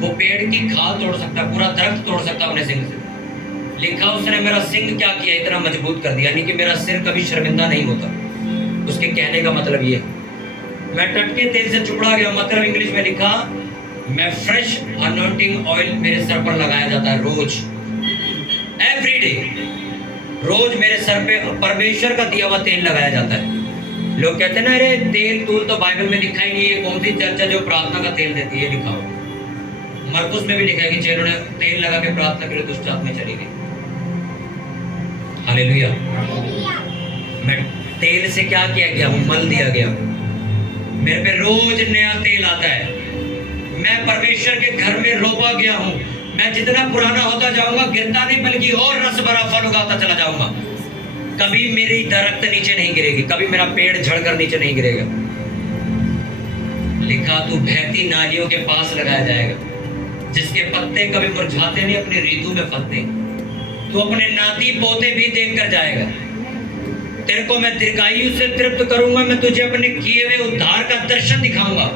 वो पेड़ की खाल तोड़ सकता, पूरा दरख्त तोड़ सकता अपने सिंग से। लिखा उसने मेरा सिंग क्या किया, इतना मजबूत कर दिया, यानी कि मेरा सिर कभी शर्मिंदा नहीं होता। उसके कहने का मतलब ये, मैं टटके तेल से चुपड़ा गया, मतलब इंग्लिश में लिखा मैं फ्रेश अनॉइंटिंग ऑयल मेरे सर पर लगाया जाता है रोज, एवरीडे, रोज मेरे सर पे परमेश्वर का दिया हुआ तेल लगाया जाता है। लोग कहते हैं ना अरे तेल तूल तो बाइबल में लिखा ही नहीं है, कौन सी चर्च है जो प्रार्थना का तेल देती है? लिखा हो मरकुस में भी लिखा है कि जिन्होंने तेल लगा के प्रार्थना के लिए दुष्ट आत्मा चली गई। हालेलुया। मैं तेल से क्या किया गया हूं? मल दिया गया। मेरे पे रोज नया तेल आता है। मैं परमेश्वर के घर में रोपा गया हूं। मैं जितना पुराना होता जाऊंगा गिरता नहीं बल्कि और रस भरा फल उगाता चला जाऊंगा। कभी मेरी दरख्त नीचे नहीं गिरेगी, कभी मेरा पेड़ झड़कर नीचे नहीं गिरेगा। लिखा तू बहती नालियों के पास लगाया जाएगा, जिसके पत्ते कभी मुरझाते नहीं, अपनी ऋतु में फलते। तू अपने नाती पोते भी देख कर जाएगा। तेरे को मैं दीर्घायु से तृप्त करूंगा। मैं तुझे अपने किए हुए उद्धार का दर्शन दिखाऊंगा।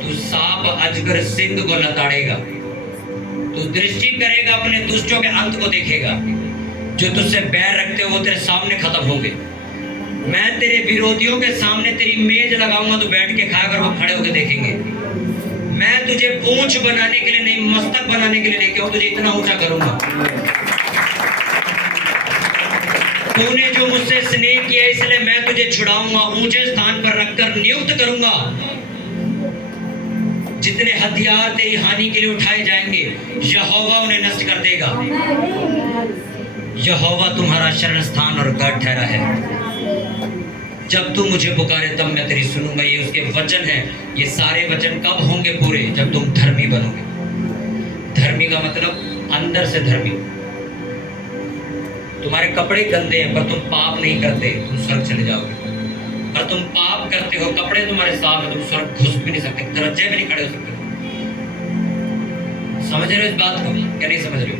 तू सांप अजगर सिंह को लताड़ेगा। तू दृष्टि करेगा, अपने दुष्टों के अंत को देखेगा। जो तुझसे बैर रखते हो वो तेरे सामने खत्म होंगे। मैं तेरे विरोधियों के सामने तेरी मेज लगाऊंगा, तो बैठ के खाया कर वो खड़े होकर देखेंगे। मैं तुझे पूंछ बनाने के लिए नहीं, मस्तक बनाने के लिए लेके आऊं, तुझे इतना ऊंचा करूंगा। तूने जो मुझसे स्नेह किया इसलिए मैं तुझे छुड़ाऊंगा, ऊंचे स्थान पर रखकर नियुक्त करूंगा। जितने हथियार तेरी हानि के लिए उठाए जाएंगे यहोवा उन्हें नष्ट कर देगा। यहोवा तुम्हारा शरण स्थान और गढ़ ठहरा है। जब तू मुझे पुकारे तब मैं तेरी सुनूंगा। ये उसके वचन है। ये सारे वचन कब होंगे पूरे? जब तुम धर्मी बनोगे। धर्मी का मतलब अंदर से धर्मी। तुम्हारे कपड़े गंदे हैं पर तुम पाप नहीं करते, तुम स्वर्ग चले जाओगे। और तुम पाप करते हो, कपड़े तुम्हारे साफ है, तुम स्वर्ग घुस भी नहीं सकते, दरवाजे भी नहीं खड़े हो सकते। समझ रहे हो इस बात को क्या नहीं समझ रहे हो?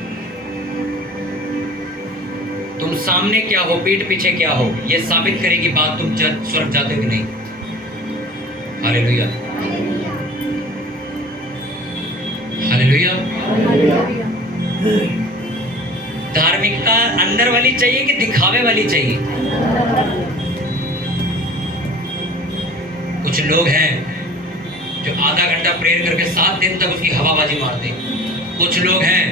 तुम सामने क्या हो, पीठ पीछे क्या हो, ये साबित करेगी बात तुम स्वर्ग जाते हो कि नहीं। Hallelujah, hallelujah. धार्मिकता अंदर वाली चाहिए कि दिखावे वाली चाहिए? कुछ लोग हैं जो आधा घंटा प्रेयर करके 7 दिन तक उसकी हवाबाजी मारते हैं। कुछ लोग हैं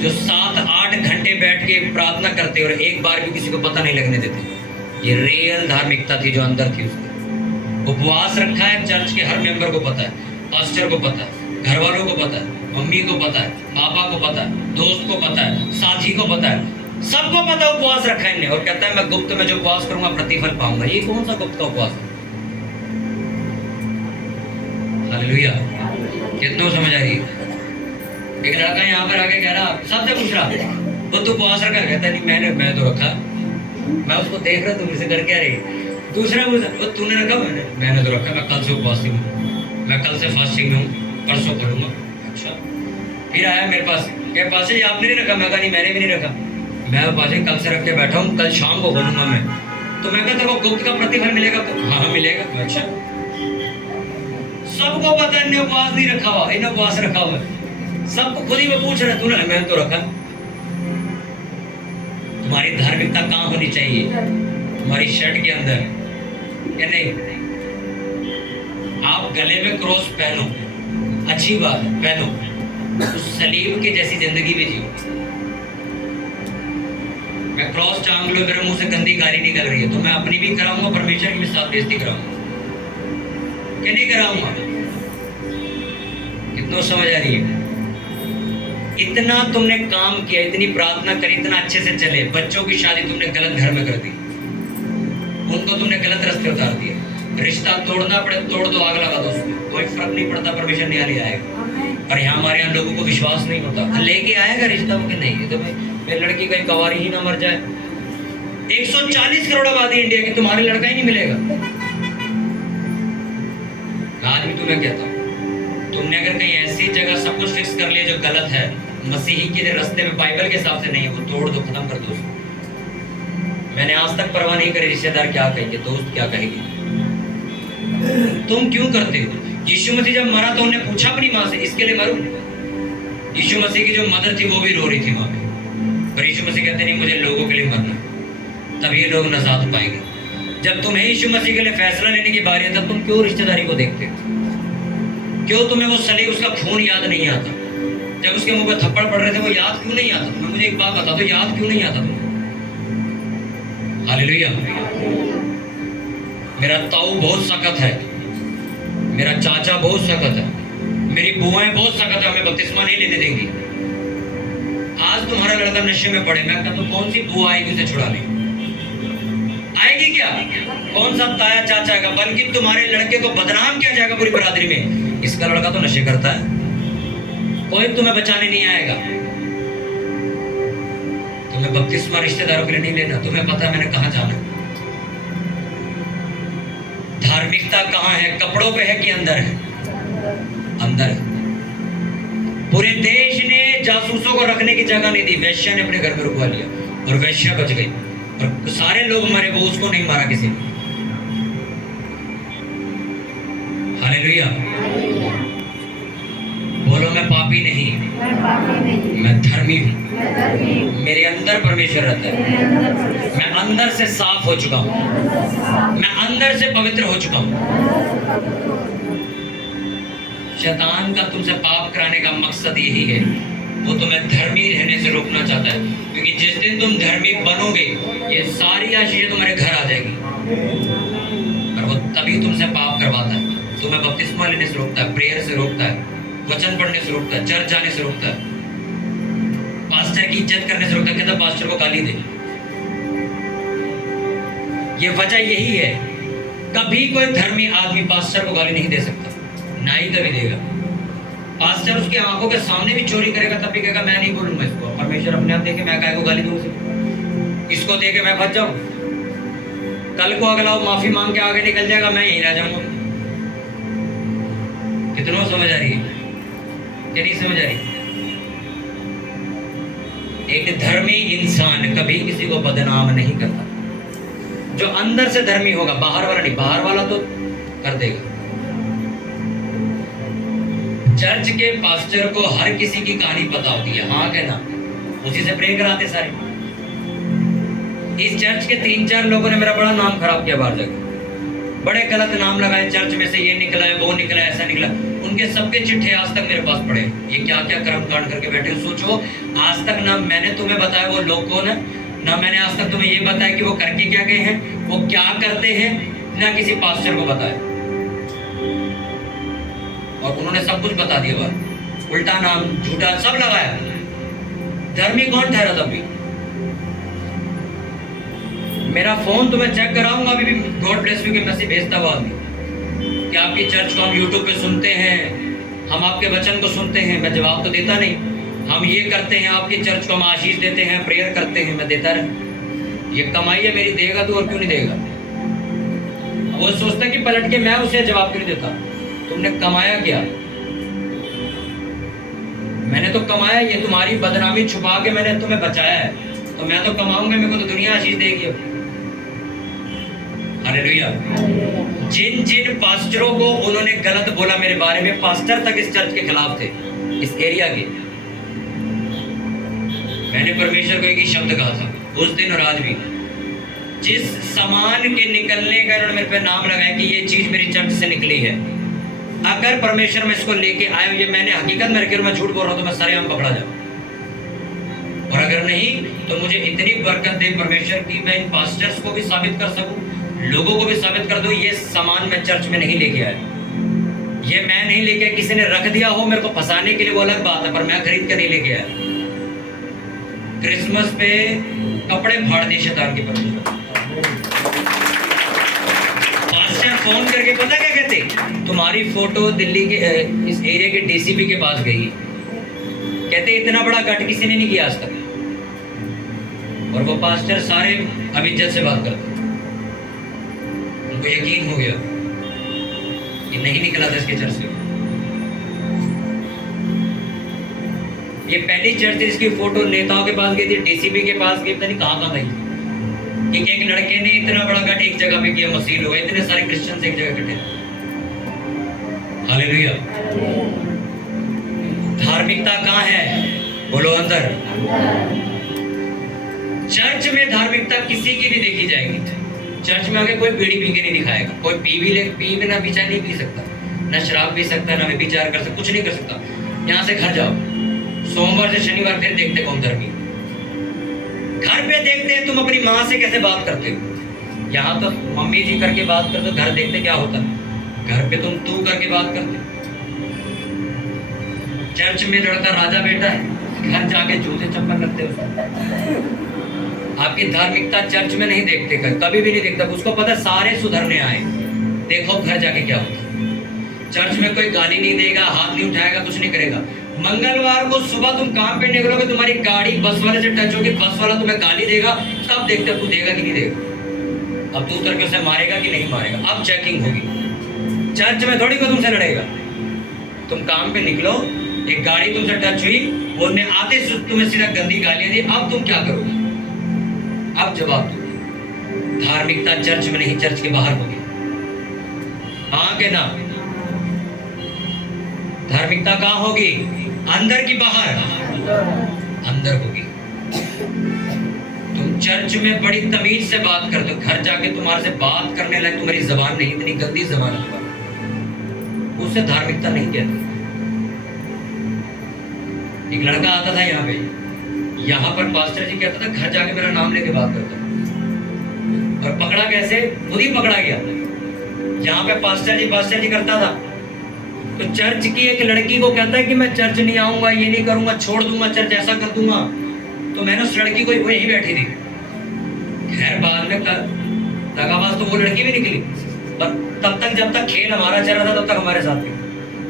जो 7-8 घंटे बैठ के प्रार्थना करते और एक बार भी किसी को पता नहीं लगने देते। ये रियल धार्मिकता थी जो अंदर थी उसको। उपवास रखा है, चर्च के हर मेंबर को पता है, पास्टर को पता है, घर वालों को पता है, मम्मी को पता है, पापा को पता है, दोस्त को पता है, साथी को पता है, सबको पता है उपवास रखा है इन्हें। और कहता है मैं गुप्त में जो उपवास करूंगा प्रतिफल पाऊंगा। ये कौन सा गुप्त का उपवास है? हालेलुया, कितनों समझ आ रही है? एक लड़का यहाँ पर आके कह रहा, सबसे पूछ रहा वो तो उपवास रखा? कहता नहीं मैं तो रखा। मैं उसको देख रहा, तुम इसे कर क्या रही? दूसरा वो तूने रखा? मैंने तो रखा, मैं कल से उपवासी हूँ, मैं कल से फास्टिंग में हूँ, परसों खोलूंगा। अच्छा, फिर आया मेरे पास, क्या पास है आपने नहीं रखा? मैं कहा नहीं मैंने भी नहीं रखा, मैं पास कल से रख के बैठा हूँ, कल शाम को खोलूंगा मैं। तो मैं कहता वो गुप्त का प्रतिफल मिलेगा? तो हाँ मिलेगा। अच्छा, सबको पता है इन्हें उपवास नहीं रखा हुआ, इन्हें उपवास रखा हुआ है। सबको खुद ही वो पूछ रहे तूने? मैंने तो रखा। तुम्हारी धार्मिकता कहाँ होनी चाहिए? तुम्हारी शर्ट के अंदर या नहीं? आप गले में क्रॉस पहनो, अच्छी बात है, पहनो, उस सलीब के जैसी जिंदगी भी जियो। मैं क्रॉस टांग लो, मेरे मुंह से गंदी गाली निकल रही है तो मैं अपनी भी कराऊंगा, परमेश्वर की भी साथ बेइज्जती कराऊंगा कि नहीं कराऊंगा? कितना समझ आ रही है? इतना तुमने काम किया, इतनी प्रार्थना करी, इतना अच्छे से चले, बच्चों की शादी तुमने गलत घर में कर दी, उनको तुमने गलत रास्ते उतार दिया। रिश्ता तोड़ना पड़े तोड़ दो, आग लगा दो उसमें, कोई फर्क नहीं पड़ता, परमेश्वर नहीं ले आएगा। और यहाँ हमारे यहाँ लोगों को विश्वास नहीं होता, लेके आएगा रिश्ता कि नहीं, तो मेरी लड़की कहीं कवारी ही ना मर जाए। 140 करोड़ आबादी इंडिया की, तुम्हारे लड़का ही नहीं मिलेगा। आज भी तुम्हें कहता हूँ, तुमने अगर कहीं ऐसी जगह सब कुछ फिक्स कर लिया जो गलत है, मसीही के रास्ते में, बाइबल के हिसाब से नहीं है, वो तोड़ दो, खत्म कर दो उसको। मैंने आज तक परवाह नहीं करी रिश्तेदार क्या कहेंगे, दोस्त क्या कहेंगे। तुम क्यों करते हो? यीशु मसीह जब मरा तो उन्हें पूछा अपनी माँ से, इसके लिए मरूं? यीशु मसीह की जो मदर थी वो भी रो रही थी वहां पे, पर यीशु मसीह कहते नहीं, मुझे लोगों के लिए मरना, तब ये लोग नजात पाएंगे। जब तुम्हें यीशु मसीह के लिए फैसला लेने की बारी है, तब तुम क्यों रिश्तेदारी को देखते हो? क्यों तुम्हें वो सलीब, उसका खून याद नहीं आता? जब उसके मुंह पे थप्पड़ पड़ रहे थे वो याद क्यों नहीं आता तुम्हें? मुझे एक बात बता दो, याद क्यों नहीं आता तुम्हें? हालेलुया। मेरा ताऊ बहुत सख्त है, मेरा चाचा बहुत सख्त है, मेरी बुआएं बहुत सख्त है, हमें बपतिस्मा नहीं लेने देंगी। आज तुम्हारा लड़का नशे में पड़े, मैं कहता हूँ कौन सी बुआ आएगी उसे छुड़ाने? आएगी क्या? कौन सा ताया चाचा आएगा? बल्कि तुम्हारे लड़के को बदनाम किया जाएगा पूरी बरादरी में, इसका लड़का तो नशे करता है। कोई तुम्हें बचाने नहीं आएगा। तुम्हें बपतिस्मा रिश्तेदारों के लिए नहीं लेना, तुम्हें पता है मैंने कहाँ जाना। धार्मिकता कहाँ है? कपड़ों पे है कि अंदर है? अंदर है। पूरे देश ने जासूसों को रखने की जगह नहीं दी, वैश्या ने अपने घर में रुकवा लिया और वैश्या बच गई, और सारे लोग मरे, वो उसको नहीं मारा किसी ने। हालेलुया। बोलो मैं पापी नहीं, मैं धर्मी हूँ, मेरे अंदर परमेश्वर रहता है, मैं अंदर से साफ हो चुका हूँ, मैं अंदर से पवित्र हो चुका हूँ। शैतान का तुमसे पाप कराने का मकसद यही है, वो तुम्हें धर्मी रहने से रोकना चाहता है, क्योंकि जिस दिन तुम धर्मी बनोगे ये सारी आशीषें तुम्हारे घर आ जाएगी। और वो तभी तुमसे पाप करवाता है, तुम्हें बपतिस्मा लेने से रोकता है, प्रेयर से रोकता है, वचन पढ़ने से रोकता है, चर्च जाने से रोकता है, पास्टर की इज्जत करने से रोकता है, कहता पास्टर को गाली दे। ये वजह यही है, कभी कोई धर्मी आदमी पास्टर को गाली नहीं दे सकता, ना ही कभी देगा। पास्टर उसकी आंखों के सामने भी चोरी करेगा तब भी कहेगा मैं नहीं बोलूंगा इसको, परमेश्वर अपने आप देखे मैं काहे को गाली दूं उसे, इसको देके मैं बच जाऊं। कल को अगला वो माफी मांग के आगे निकल जाएगा, मैं यहीं रह जाऊंगा। कितनों समझ आ रही है कि नहीं समझ आ रही? एक धर्मी इंसान कभी किसी को बदनाम नहीं करता। जो अंदर से धर्मी होगा, बाहर वाला नहीं। बाहर वाला तो कर देगा। चर्च के पास्टर को हर किसी की कहानी पता होती है, हाँ कहना, उसी से प्रे कराते सारे। इस चर्च के 3-4 लोगों ने मेरा बड़ा नाम खराब किया बाहर जाकर, बड़े गलत नाम लगाए। चर्च में से ये निकला है, वो निकला है, ऐसा निकला। उनके सबके चिट्ठे आज तक मेरे पास पड़े। ये क्या क्या कर्म कांड करके बैठे हो। सोचो, आज तक ना मैंने तुम्हें बताया वो लोग कौन है, ना मैंने आज तक तुम्हें ये बताया कि वो करके क्या गए हैं, वो क्या करते हैं, ना किसी पास्टर को बताया। और उन्होंने सब कुछ बता दिया बात, उल्टा नाम, झूठा सब लगाया। धर्मी कौन ठहरा तब भी? मेरा फोन तो मैं चेक कराऊंगा अभी भी, गॉड ब्लेस यू के मैसेज भेजता हुआ आदमी कि आपकी चर्च को हम यूट्यूब पे सुनते हैं, हम आपके वचन को सुनते हैं। मैं जवाब तो देता नहीं। हम ये करते हैं, आपकी चर्च को हम आशीष देते हैं, प्रेयर करते हैं, मैं देता रहा। ये कमाई है मेरी, देगा तो और क्यों नहीं देगा। वो सोचता है कि पलट के मैं उसे जवाब क्यों नहीं देता। तुमने कमाया क्या? मैंने तो कमाया, ये तुम्हारी बदनामी छुपा के मैंने तुम्हें बचाया है, तो मैं तो कमाऊंगा, मेरे को तो दुनिया आशीष देगी। अब हालेलुया। जिन जिन पास्टरों को उन्होंने गलत बोला मेरे बारे में, पास्टर तक इस चर्च के खिलाफ थे, इस एरिया के। मैंने परमेश्वर को एक ही शब्द कहा था उस दिन और आज भी, जिस सामान के निकलने का उन्होंने मेरे पे नाम लगाया कि ये चीज मेरी चर्च से निकली है, अगर परमेश्वर में इसको लेके आए, ये मैंने हकीकत में रखे, मैं झूठ बोल रहा हूं तो मैं सरेआम पकड़ा जाऊं। और अगर नहीं तो मुझे इतनी बरकत दे परमेश्वर की, मैं इन पास्टर्स को भी साबित कर सकूं, लोगों को भी साबित कर दूं, ये सामान मैं चर्च में नहीं लेके आया, ये मैं नहीं लेके आया, किसी ने रख दिया हो मेरे को फंसाने के लिए, वो अलग बात है, पर मैं खरीद कर नहीं लेके आया। क्रिसमस पे कपड़े फाड़ दिए शैतान के परमेश्वर। पास्टर फोन करके पता क्या कहते, तुम्हारी फोटो दिल्ली के इस एरिया के डीसीपी के पास गई, कहते इतना बड़ा कट किसी ने नहीं किया आज तक। और वो पास्टर सारे अब इज्जत से बात करते, उनको यकीन हो गया कि नहीं निकला था इसके चर्च से। ये पहली चर्च थी इसकी फोटो नेताओं के पास गई थी, डीसीपी के पास गई, पता नहीं कहाँ गई कि एक लड़के ने इतना बड़ा कट एक जगह पे किया, मसीह लोग, इतने सारे क्रिश्चियंस एक जगह इकट्ठे। हालेलुया। धार्मिकता कहाँ है? बोलो अंदर। चर्च में धार्मिकता किसी की भी देखी जाएगी। चर्च में आगे कोई बीड़ी पी के नहीं दिखाएगा, कोई पी बिना पीछा नहीं पी सकता, ना शराब पी सकता, ना व्यभिचार कर सकता, कुछ नहीं कर सकता। यहाँ से घर जाओ, सोमवार से शनिवार फिर देखते कौन धर्मी। घर पे देखते हैं तुम अपनी माँ से कैसे बात करते हो, यहाँ तो मम्मी जी करके बात करते, घर देखते क्या होता है, घर पे तुम तू करके बात करते। चर्च में लड़का राजा बेटा है, घर जाके जूते चप्पल रखते हो। आपकी धार्मिकता चर्च में नहीं देखते, कभी भी नहीं देखता। उसको पता है सारे सुधरने आए, देखो घर जाके क्या होता है। चर्च में कोई गाली नहीं देगा, हाथ नहीं उठाएगा, कुछ नहीं करेगा। मंगलवार को सुबह तुम काम पे निकलोगे, तुम्हारी गाड़ी बस वाले से टच होगी, बस वाला तुम्हें गाली देगा, तब देखते तू देगा कि नहीं देगा। अब तू उतर के उसे मारेगा कि नहीं मारेगा, अब चेकिंग होगी। चर्च में थोड़ी कोई तुमसे लड़ेगा। तुम काम पे निकलो, एक गाड़ी तुमसे टच हुई, वो ने आते तुम्हें सीधा गंदी गालियां दी, अब तुम क्या करोगे? अब जवाब दो। धार्मिकता चर्च में नहीं, चर्च के बाहर होगी। हाँ के ना? धार्मिकता कहाँ होगी? अंदर की बाहर? अंदर होगी। तुम चर्च में बड़ी तमीज से बात करते हो, घर जाके तुम्हारे से बात करने लगे, तुम्हारी जबान नहीं, इतनी गंदी जबान है तुम्हारी, उसे धार्मिकता नहीं कहते। एक लड़का आता था यहाँ पे, यहाँ पर पास्टर जी कहता था घर जाके मेरा नाम लेके बात करता, और पकड़ा कैसे? खुद ही पकड़ा गया। यहाँ पे पास्टर जी करता था, तो चर्च की एक लड़की को कहता है कि मैं चर्च नहीं आऊंगा, ये नहीं करूंगा, छोड़ दूंगा चर्च, ऐसा कर दूंगा। तो मैंने उस लड़की को यही बैठी थी। खैर बाद में दगाबाज तो वो लड़की भी निकली, पर तब तक जब तक खेल हमारा चल रहा था तब तक हमारे साथ थी।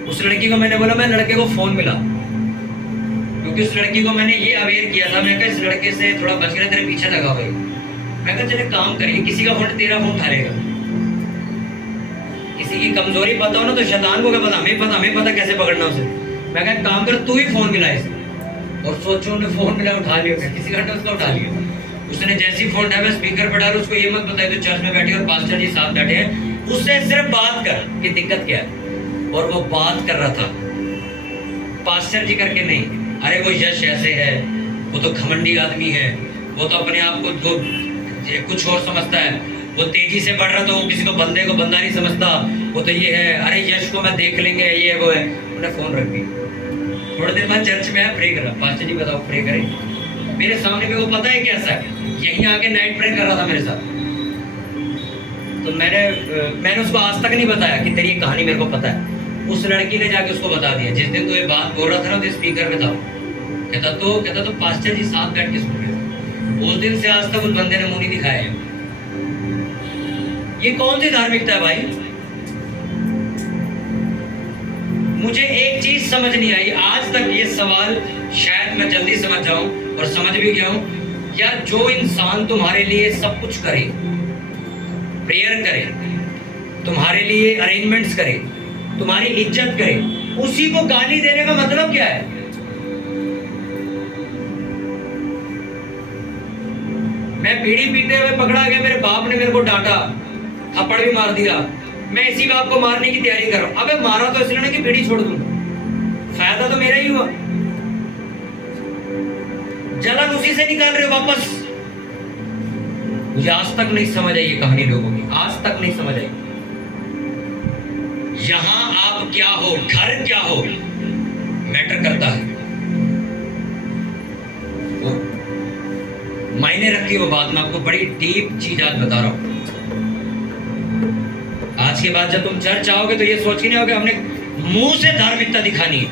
उस लड़की को मैंने बोला, मैं लड़के को फोन मिला, क्योंकि उस लड़की को मैंने ये अवेयर किया था, मैं कहा इस लड़के से थोड़ा बच के, तेरे पीछे लगा भाई, मैं कहा चले काम करिए, किसी का फोन तेरा फोन उठा लेगा। किसी की कमजोरी पता हो ना तो शैतान को क्या पता, हमें पता कैसे पकड़ना उसे। मैं कहा काम कर, तू ही फोन मिला इसे। और सोचो उन्हें फोन मिला, उठा लिया, किसी घंटे उसका उठा लिया। उसने जैसे ही फोन उठाया स्पीकर पर डाला, उसको ये मत बताया तो चर्च में बैठे और पास्टर जी साथ बैठे हैं, उससे सिर्फ बात कर कि दिक्कत क्या है। और वो बात कर रहा था, पास्टर जी करके नहीं, अरे वो यश ऐसे है, वो तो घमंडी आदमी है, वो तो अपने आप को जो कुछ और समझता है, वो तेजी से बढ़ रहा तो वो किसी को बंदे को बंदा नहीं समझता, वो तो ये है, अरे यश को मैं देख लेंगे, ये वो है। उन्हें फोन रख दी। थोड़ी देर बाद चर्च में आया, प्रे करा, पास्टर जी बताओ प्रे करें। मेरे सामने मेरे को पता है कैसा है, यहीं आके नाइट प्रे कर रहा था मेरे साथ। तो मैंने उसको आज तक नहीं बताया कि तेरी ये कहानी मेरे को पता है। उस लड़की ने जाके उसको बता दिया। जिस दिन तो ये बात बोल रहा था ना तो स्पीकर पे था, कहता तो पास्टर जी साथ बैठ के सुन रहे थे। उस दिन से आज तक उस बंदे ने मुंह नहीं दिखाया है। ये कौन सी धार्मिकता है भाई? मुझे एक चीज समझ नहीं आई आज तक, ये सवाल शायद मैं जल्दी समझ जाऊं और समझ भी गया हूं। यार जो इंसान तुम्हारे लिए सब कुछ करे, प्रेयर करे, तुम्हारे लिए अरेंजमेंट्स करे, तुम्हारी इज्जत करे, उसी को गाली देने का मतलब क्या है? मैं बीड़ी पीते हुए पकड़ा गया, मेरे बाप ने मेरे को डांटा, थप्पड़ भी मार दिया, मैं इसी बाप को मारने की तैयारी कर रहा हूं। अबे मारा तो इसलिए ना कि बीड़ी छोड़ दूं, फायदा तो मेरा ही हुआ। जलन उसी से निकाल रहे हो वापस। मुझे आज तक नहीं समझ आई ये कहानी लोगों की, आज तक नहीं समझ आई। यहां आप क्या हो, घर क्या हो, मैटर करता है। मायने रखती है वो बात। मैं आपको बड़ी डीप चीज आज बता रहा हूं। आज के बाद जब तुम चर्च आओगे तो ये सोच के नहीं होगे हमने मुंह से धार्मिकता दिखानी है,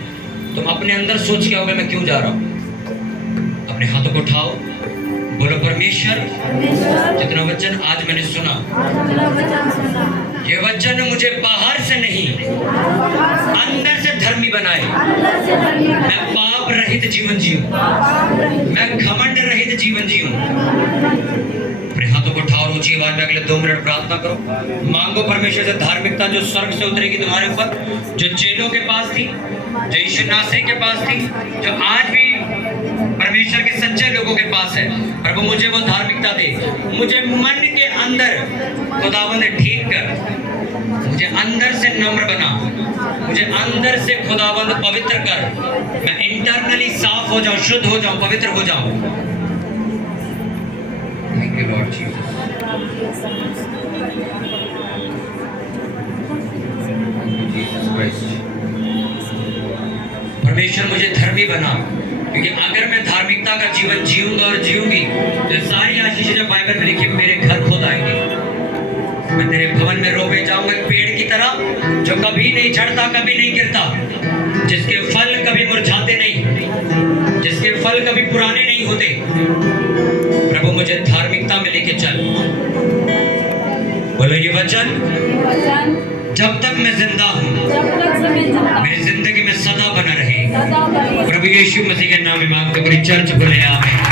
तुम अपने अंदर सोच के आओगे मैं क्यों जा रहा हूं। अपने हाथों को उठाओ, बोलो परमेश्वर जितना वचन आज मैंने सुना, ये वचन मुझे बाहर से नहीं अंदर से धर्मी बनाए। मैं पाप रहित जीवन जीऊं, मैं घमंड रहित जीवन जीऊं। अपने हाथों को उठाओ, ऊंची आवाज में अगले 2 मिनट प्रार्थना करो। मांगो परमेश्वर से धार्मिकता जो स्वर्ग से उतरेगी तुम्हारे ऊपर, जो चेलों के पास थी, जो यीशु नासरी के पास थी, जो आज भी परमेश्वर के सच्चे लोगों के पास है। प्रभु मुझे वो धार्मिकता दे, मुझे मन के अंदर खुदावंद ठीक कर, मुझे अंदर से नम्र बना, मुझे अंदर से खुदावंद पवित्र कर, मैं इंटरनली साफ हो जाऊं, शुद्ध हो जाऊं, पवित्र हो जाऊं। Thank you Lord Jesus. Jesus Christ. परमेश्वर मुझे धर्मी बना, क्योंकि अगर मैं धार्मिकता का जीवन जीऊंगा और जीऊंगी तो सारी आशीषें जो बाइबल में लिखी मेरे घर खुद आएंगे। मैं तेरे भवन में रोपे जाऊंगा एक पेड़ की तरह, जो कभी नहीं झड़ता, कभी नहीं गिरता, जिसके फल कभी मुरझाते नहीं, जिसके फल कभी पुराने नहीं होते। प्रभु मुझे धार्मिकता में लेके चल। बोलो ये वचन जब तक मैं जिंदा हूँ मेरी जिंदगी में सदा बना रहे। प्रभु यीशु मसीह के नाम में मांगते, पूरी चर्च बोले आमीन।